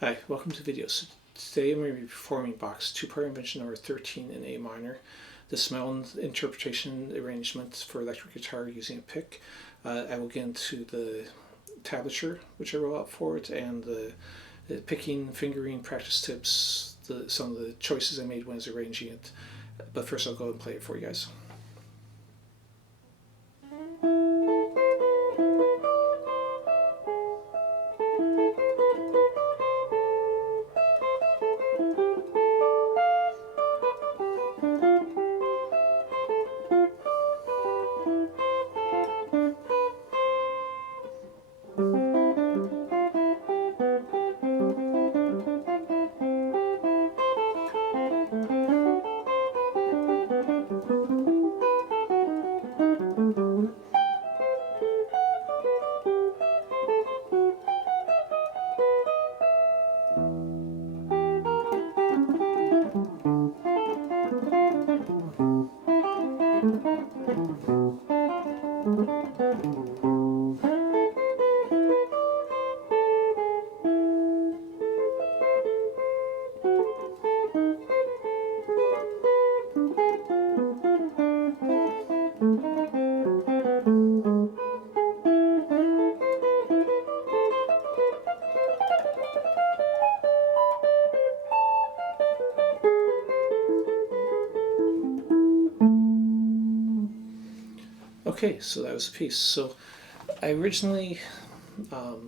Hi, welcome to the video. So today I'm going to be performing Bach's two-part Invention number 13 in A minor. This is my own interpretation arrangement for electric guitar using a pick. I will get into the tablature, which I wrote out for it, and the picking, fingering, practice tips, some of the choices I made when I was arranging it. But first I'll go and play it for you guys. Okay, so that was a piece. So I originally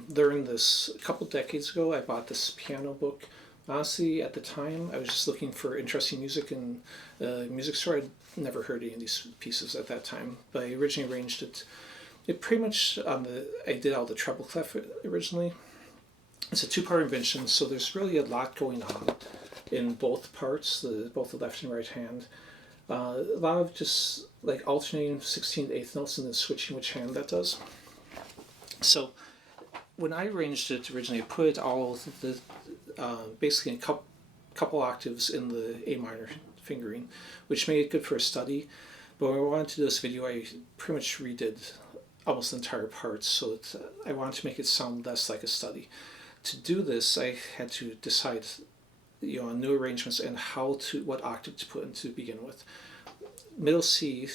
learned this a couple decades ago. I bought this piano book. Honestly, at the time, I was just looking for interesting music in a music store. I'd never heard any of these pieces at that time, but I originally arranged it. It pretty much I did all the treble clef originally. It's a two-part invention, so there's really a lot going on in both parts, both the left and right hand. A lot of just like alternating 16th, 8th notes and then switching which hand that does. So when I arranged it originally, I put it all basically in a couple octaves in the A minor fingering, which made it good for a study. But when I wanted to do this video, I pretty much redid almost the entire part, so I wanted to make it sound less like a study. To do this, I had to decide on new arrangements and what octave to put in to begin with. Middle C,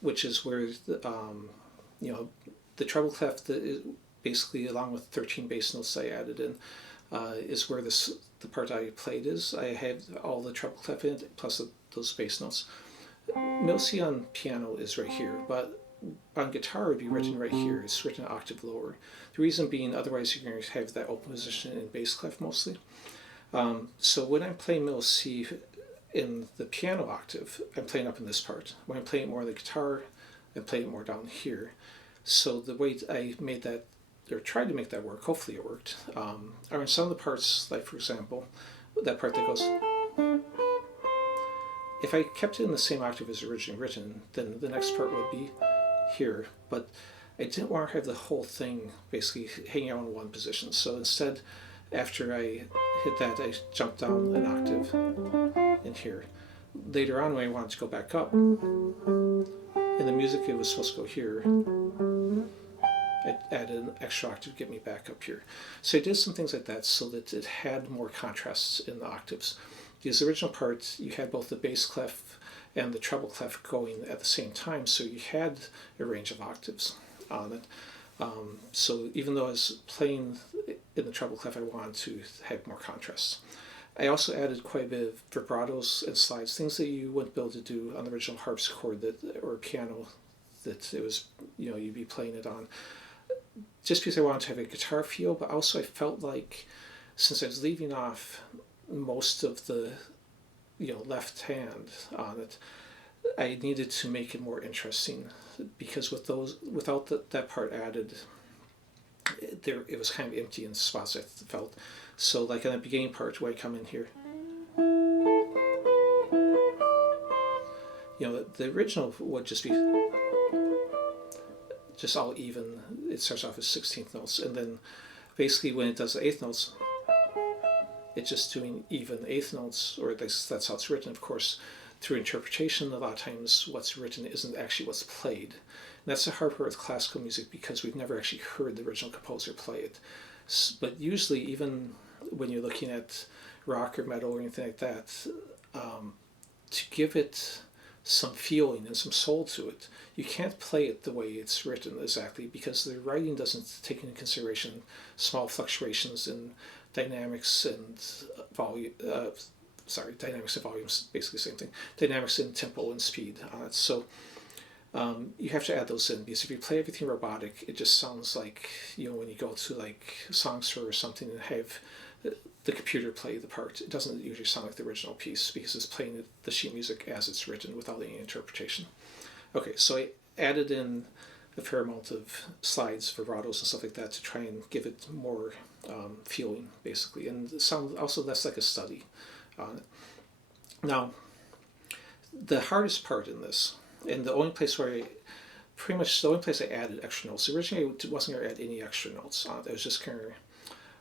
which is where the treble clef basically along with 13 bass notes I added in is where the part I played is. I had all the treble clef in it plus those bass notes. Middle C on piano is right here, but on guitar it would be written right here. It's written an octave lower. The reason being, otherwise you're going to have that open position in bass clef mostly. So when I'm playing middle C in the piano octave, I'm playing up in this part. When I'm playing more on the guitar, I'm playing it more down here. So the way I made that, or tried to make that work, hopefully it worked, are in some of the parts, like for example, that part that goes, if I kept it in the same octave as originally written, then the next part would be here, but I didn't want to have the whole thing basically hanging out in one position. So instead, after I hit that, I jumped down an octave in here. Later on, when I wanted to go back up, in the music it was supposed to go here, I added an extra octave to get me back up here. So I did some things like that so that it had more contrasts in the octaves. Because the original part, you had both the bass clef and the treble clef going at the same time, so you had a range of octaves on it. So even though I was playing in the treble clef, I wanted to have more contrast. I also added quite a bit of vibratos and slides, things that you wouldn't be able to do on the original harpsichord or piano that it was, you'd be playing it on. Just because I wanted to have a guitar feel, but also I felt like since I was leaving off most of the left hand on it, I needed to make it more interesting, because without that part added, it was kind of empty in spots, I felt. So like in the beginning part where I come in here, the original would just be just all even. It starts off as 16th notes, and then basically when it does the 8th notes, it's just doing even 8th notes, or at least that's how it's written. Of course, through interpretation, a lot of times what's written isn't actually what's played. And that's the hard part with classical music, because we've never actually heard the original composer play it. But usually, even when you're looking at rock or metal or anything like that, to give it some feeling and some soul to it, you can't play it the way it's written exactly, because the writing doesn't take into consideration small fluctuations in dynamics and volume. Dynamics and volume is basically the same thing. Dynamics in tempo and speed on it. So you have to add those in, because if you play everything robotic, it just sounds like, when you go to like Songster or something and have the computer play the part, it doesn't usually sound like the original piece, because it's playing the sheet music as it's written without any interpretation. Okay, so I added in a fair amount of slides, vibratos, and stuff like that to try and give it more feeling, basically, and it sounds also less like a study on it. Now, the hardest part in this, and the only place where the only place I added extra notes. Originally, I wasn't going to add any extra notes on it. I was just going to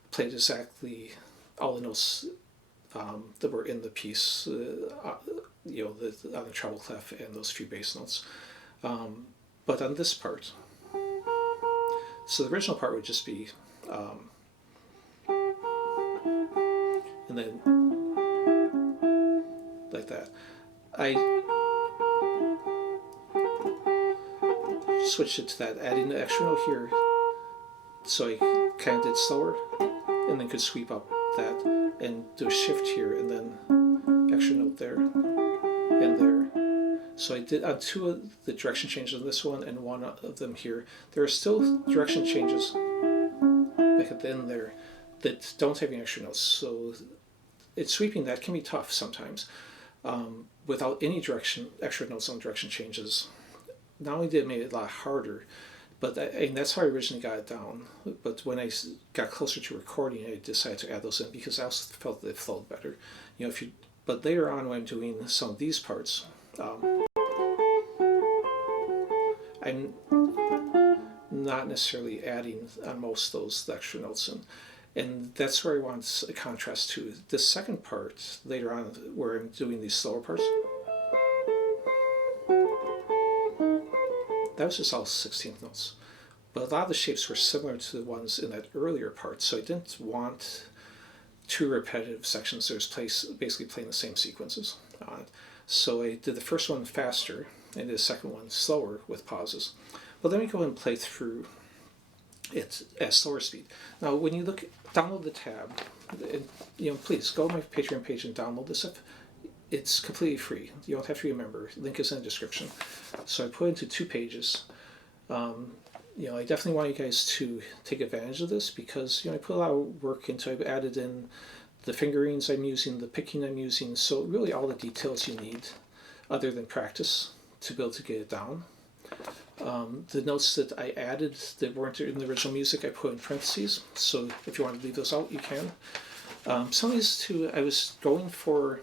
play exactly all the notes that were in the piece, on the treble clef and those few bass notes. But on this part, so the original part would just be, and then like that. I switched it to that, adding the extra note here, so I kind of did slower, and then could sweep up that and do a shift here, and then extra note there and there. So I did on two of the direction changes on this one and one of them here. There are still direction changes back at the end there that don't have any extra notes. So it's sweeping that can be tough sometimes without any extra notes on direction changes. Not only did it make it a lot harder, but that's how I originally got it down. But when I got closer to recording, I decided to add those in, because I also felt that it flowed better. But later on, when I'm doing some of these parts, I'm not necessarily adding on most of those extra notes in. And that's where I want a contrast to. The second part, later on, where I'm doing these slower parts, that was just all 16th notes. But a lot of the shapes were similar to the ones in that earlier part, so I didn't want two repetitive sections that was basically playing the same sequences on it. So I did the first one faster, and the second one slower with pauses. But let me go ahead and play through it at slower speed. Now, when you download the tab, and, please go to my Patreon page and download this stuff. It's completely free. You don't have to be a member. Link is in the description. So I put it into 2 pages. I definitely want you guys to take advantage of this, because I put a lot of work into it. I've added in the fingerings I'm using, the picking I'm using, so really all the details you need other than practice to be able to get it down. The notes that I added that weren't in the original music, I put in parentheses, so if you want to leave those out, you can. Some of these too, I was going for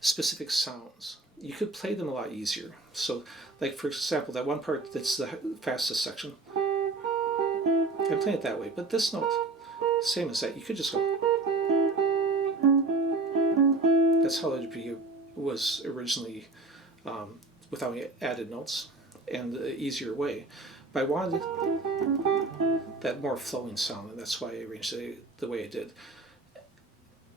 specific sounds. You could play them a lot easier. So, like for example, that one part that's the fastest section, I'm playing it that way, but this note, same as that, you could just go. That's how it was originally without any added notes, and the easier way. But I wanted that more flowing sound, and that's why I arranged it the way I did.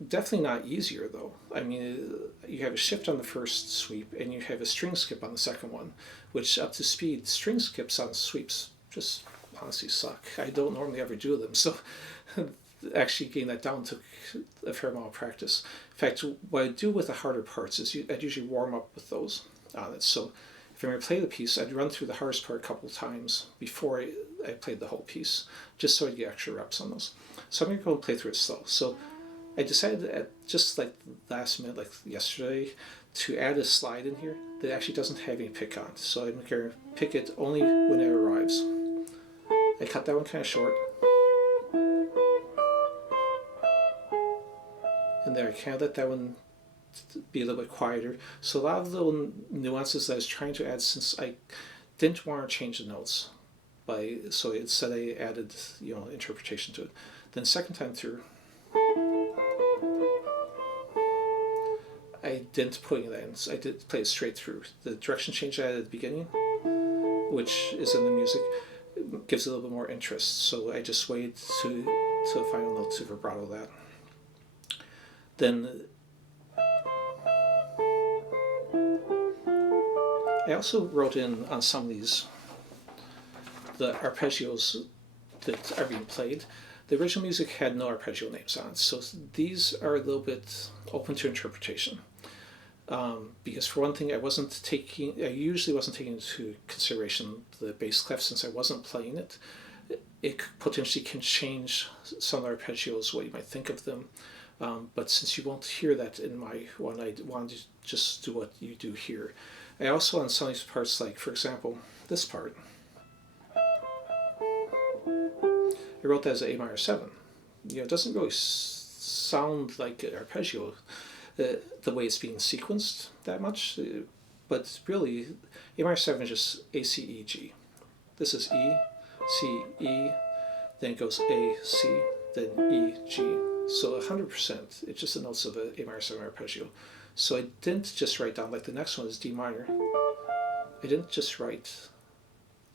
Definitely not easier though. I mean, you have a shift on the first sweep and you have a string skip on the second one, which up to speed, string skips on sweeps just honestly suck. I don't normally ever do them, so actually getting that down took a fair amount of practice. In fact, what I do with the harder parts is I'd usually warm up with those on it. So if I'm going to play the piece, I'd run through the hardest part a couple of times before I played the whole piece, just so I'd get extra reps on those. So I'm going to go and play through it slow. So I decided at just like last minute, like yesterday, to add a slide in here that actually doesn't have any pick on. So I'm going to pick it only when it arrives. I cut that one kind of short. And there, I kind of let that one be a little bit quieter. So a lot of little nuances that I was trying to add, since I didn't want to change the notes. So instead I added, interpretation to it. Then second time through, I didn't put any of that in. I did play it straight through. The direction change I added at the beginning, which is in the music, gives it a little bit more interest. So I just waited to the final note to vibrato that. then I also wrote in on some of these the arpeggios that are being played. The original music had no arpeggio names on it, so these are a little bit open to interpretation. Because for one thing, I usually wasn't taking into consideration the bass clef since I wasn't playing it. It potentially can change some arpeggios, what you might think of them. But since you won't hear that in my one, I wanted to just do what you do here. I also, on some of these parts, like for example, this part, I wrote that as an A minor 7. It doesn't really sound like an arpeggio the way it's being sequenced that much, but really, A minor 7 is just A, C, E, G. This is E, C, E, then it goes A, C, then E, G. So 100%, it's just the notes of an A minor 7 arpeggio. So I didn't just write down, like the next one is D minor. I didn't just write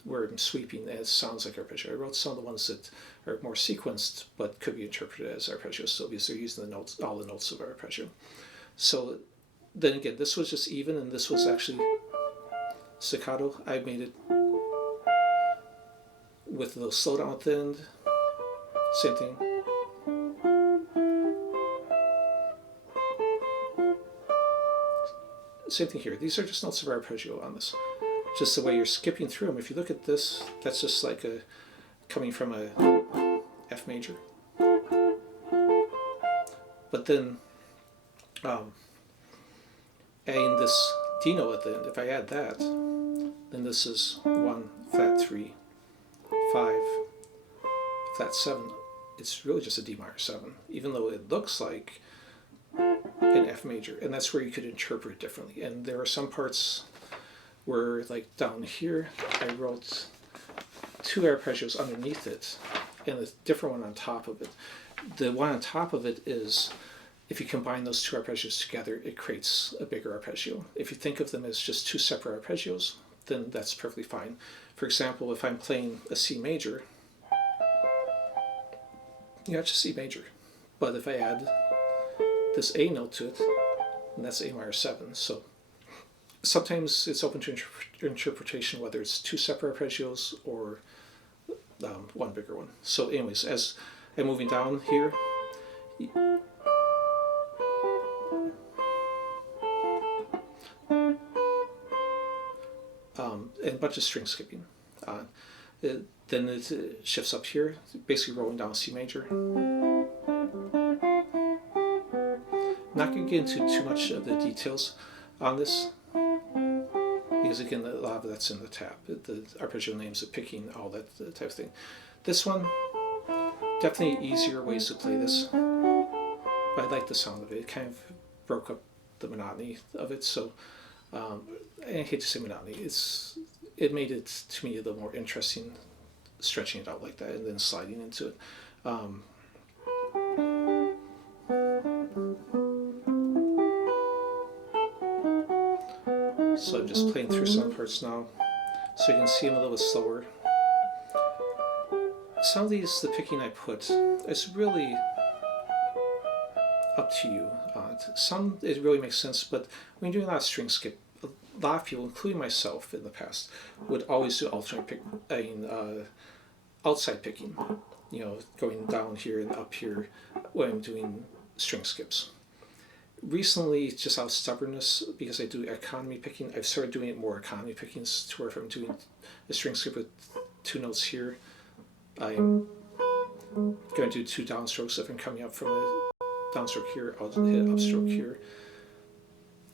where I'm sweeping as sounds like arpeggio. I wrote some of the ones that are more sequenced but could be interpreted as arpeggio still because they're using the notes, all the notes of arpeggio. So then again, this was just even and this was actually staccato. I made it with a little slowdown at the end. Same thing. Same thing here. These are just notes of arpeggio on this. Just the way you're skipping through them. If you look at this, that's just like coming from a F major. But then adding this D note at the end, if I add that, then this is 1, flat 3, 5, flat 7. It's really just a D minor 7, even though it looks like an F major, and that's where you could interpret it differently. And there are some parts where, like down here, I wrote 2 arpeggios underneath it and a different one on top of it. The one on top of it is, if you combine those 2 arpeggios together, it creates a bigger arpeggio. If you think of them as just 2 separate arpeggios, then that's perfectly fine. For example, if I'm playing a C major, it's just C major. But if I add this A note to it, and that's A minor 7. So sometimes it's open to interpretation whether it's 2 separate arpeggios or one bigger one. So anyways, as I'm moving down here, and a bunch of string skipping. Then it shifts up here, basically rolling down C major. Not going to get into too much of the details on this, because again, a lot of that's in the tab, the arpeggio names, the picking, all that type of thing. This one, definitely easier ways to play this, but I like the sound of it. It kind of broke up the monotony of it, so I hate to say monotony, it made it to me a little more interesting, stretching it out like that and then sliding into it. So I'm just playing through some parts now, so you can see them a little bit slower. Some of these, the picking I put, it's really up to you. Some, it really makes sense, but when you're doing a lot of string skip, a lot of people, including myself in the past, would always do alternate outside picking, going down here and up here when I'm doing string skips. Recently, just out of stubbornness, because I do economy picking, I've started doing it more economy pickings, to where if I'm doing a string skip with 2 notes here, I'm going to do 2 downstrokes. If I'm coming up from a downstroke here, I'll hit upstroke here.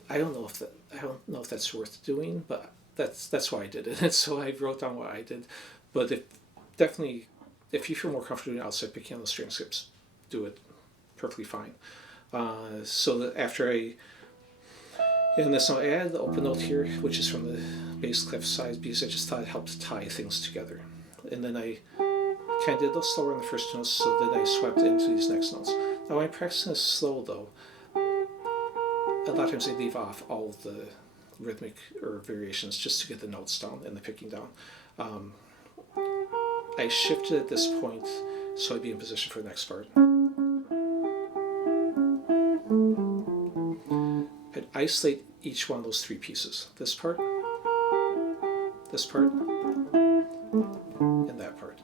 I don't know if that's worth doing, but that's why I did it. So I wrote down what I did. But if you feel more comfortable doing outside picking on the string skips, do it perfectly fine. So that after in this note, I added the open note here, which is from the bass clef side, because I just thought it helped tie things together. And then I kind of did a little slower on the first notes, so then I swept into these next notes. Now when I'm practicing this slow though, a lot of times I leave off all of the rhythmic or variations just to get the notes down and the picking down. I shifted at this point so I'd be in position for the next part. isolate each one of those three pieces. This part, and that part.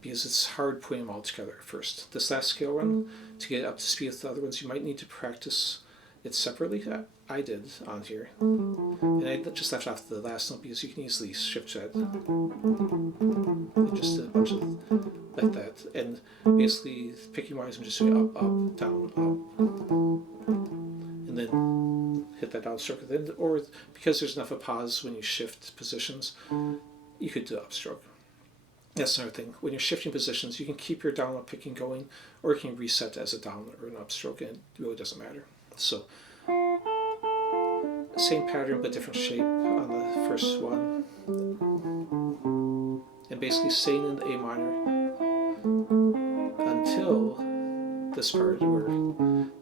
Because it's hard putting them all together at first. This last scale run, to get up to speed with the other ones, you might need to practice it separately. I did on here. And I just left off the last note because you can easily shift that. And just a bunch of like that. And basically, picking wise, I'm just doing up, up, down, up. And then hit that downstroke at the end. Or because there's enough of a pause when you shift positions, you could do upstroke. That's another thing. When you're shifting positions, you can keep your down up picking going, or you can reset as a down or an upstroke, and it really doesn't matter. So, same pattern but different shape on the first one. And basically staying in the A minor until this part where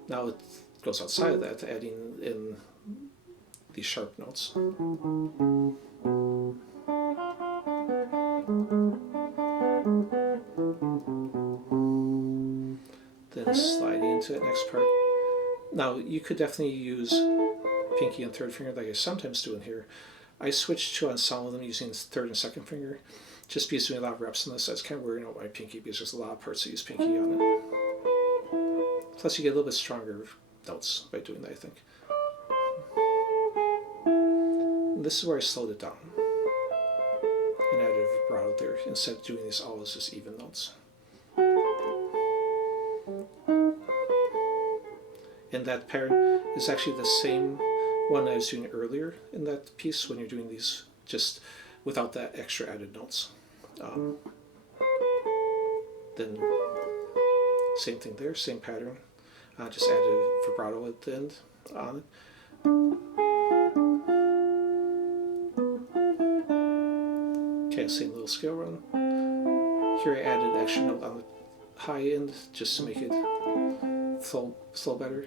now it goes outside of that, adding in these sharp notes. Then sliding into that next part. Now you could definitely use pinky and third finger like I sometimes do in here. I switched to on some of them using third and second finger just because doing a lot of reps on this. I was kind of worrying about my pinky because there's a lot of parts that use pinky on it. Plus you get a little bit stronger notes by doing that, I think. And this is where I slowed it down and added a vibrato there instead of doing these all as just even notes. And that pattern is actually the same one I was doing earlier in that piece when you're doing these just without that extra added notes. Then same thing there, same pattern. Just added vibrato at the end on it. Okay, same little scale run. Here I added an extra note on the high end just to make it flow better.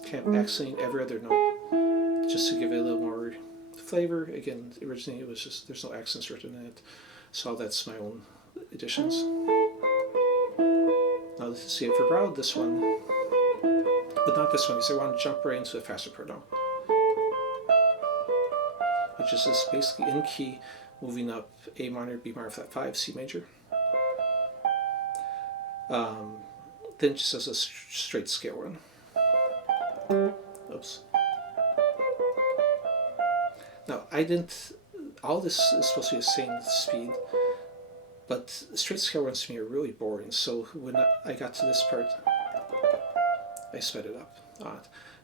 Okay, I'm accenting every other note just to give it a little more flavor. Again, originally it was just, there's no accents written in it, so that's my own additions. Now let's see it vibrato this one, but not this one because I want to jump right into a faster part now, which is just basically in key, moving up A minor, B minor, flat 5, C major. Then just as a straight scale run. Oops. Now I didn't, all this is supposed to be the same speed, but straight scale runs to me are really boring, so when I got to this part, I sped it up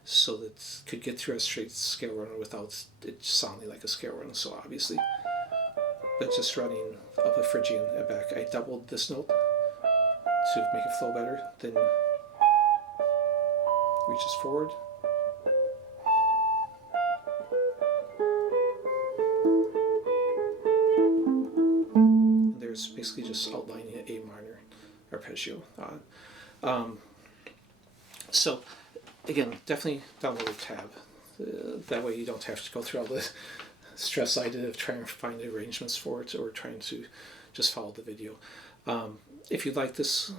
so that it could get through a straight scale run without it sounding like a scale run so obviously. But just running up a Phrygian and back, I doubled this note to make it flow better, then reaches forward. And there's basically just outlining an A minor arpeggio. So again, definitely download a tab. That way you don't have to go through all the stress I did of trying to find the arrangements for it or trying to just follow the video. If you like this,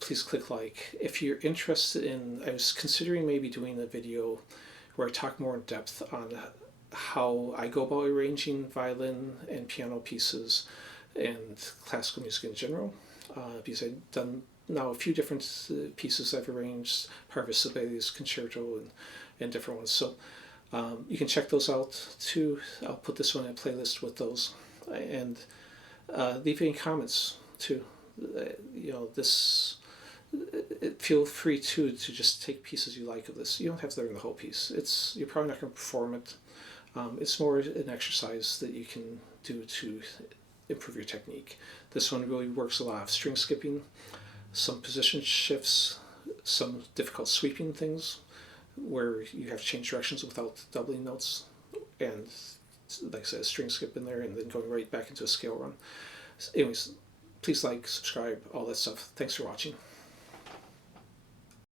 please click like. If you're interested in, I was considering maybe doing a video where I talk more in depth on how I go about arranging violin and piano pieces and classical music in general, because I've done now a few different pieces I've arranged, part of Sibelius concerto and different ones. So you can check those out too. I'll put this one in a playlist with those, and leave any comments too. Feel free to just take pieces you like of this. You don't have to learn the whole piece. You're probably not going to perform it. It's more an exercise that you can do to improve your technique. This one really works a lot of string skipping, some position shifts, some difficult sweeping things where you have to change directions without doubling notes, and like I said, a string skip in there and then going right back into a scale run. Anyways, please like, subscribe, all that stuff. Thanks for watching.